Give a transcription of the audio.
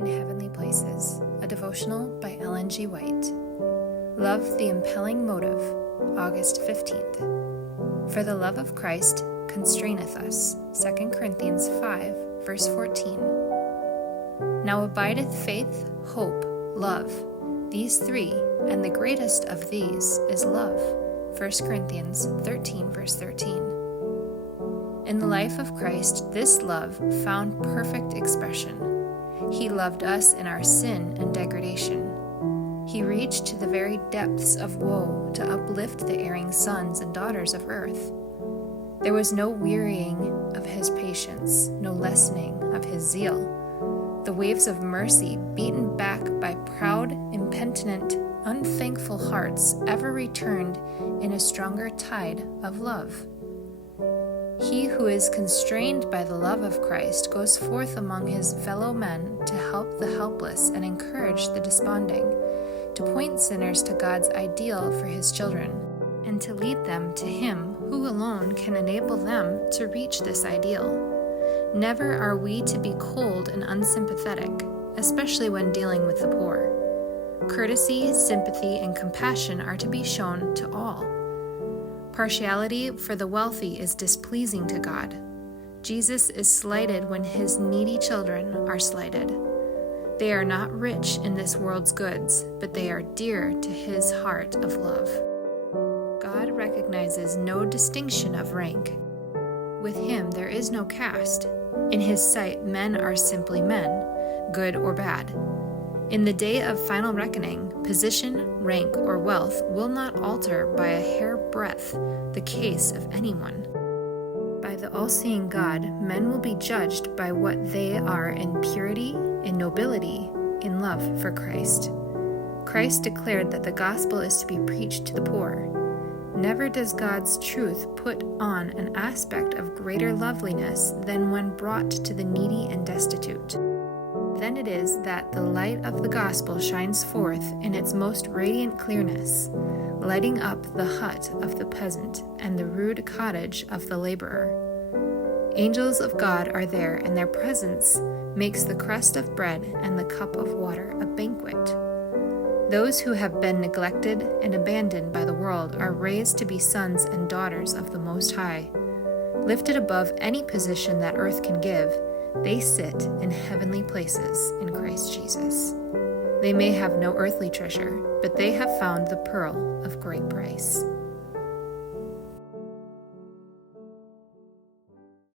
in Heavenly Places, a devotional by Ellen G. White. Love the Impelling Motive, August 15th. For the love of Christ constraineth us, 2 Corinthians 5, verse 14. Now abideth faith, hope, love, these three, and the greatest of these is love, 1 Corinthians 13, verse 13. In the life of Christ, this love found perfect expression. He loved us in our sin and degradation. He reached to the very depths of woe to uplift the erring sons and daughters of earth. There was no wearying of his patience, no lessening of his zeal. The waves of mercy, beaten back by proud, impenitent, unthankful hearts, ever returned in a stronger tide of love. He who is constrained by the love of Christ goes forth among his fellow men to help the helpless and encourage the desponding, to point sinners to God's ideal for his children, and to lead them to him who alone can enable them to reach this ideal. Never are we to be cold and unsympathetic, especially when dealing with the poor. Courtesy, sympathy, and compassion are to be shown to all. Partiality for the wealthy is displeasing to God. Jesus is slighted when his needy children are slighted. They are not rich in this world's goods, but they are dear to his heart of love. God recognizes no distinction of rank. With him there is no caste. In his sight, men are simply men, good or bad. In the day of final reckoning, position, rank, or wealth will not alter by a hairbreadth the case of anyone. By the all-seeing God, men will be judged by what they are in purity, in nobility, in love for Christ. Christ declared that the gospel is to be preached to the poor. Never does God's truth put on an aspect of greater loveliness than when brought to the needy and destitute. Then it is that the light of the gospel shines forth in its most radiant clearness, lighting up the hut of the peasant and the rude cottage of the laborer. Angels of God are there, and their presence makes the crust of bread and the cup of water a banquet. Those who have been neglected and abandoned by the world are raised to be sons and daughters of the Most High. Lifted above any position that earth can give, they sit in heavenly places in Christ Jesus. They may have no earthly treasure, but they have found the pearl of great price.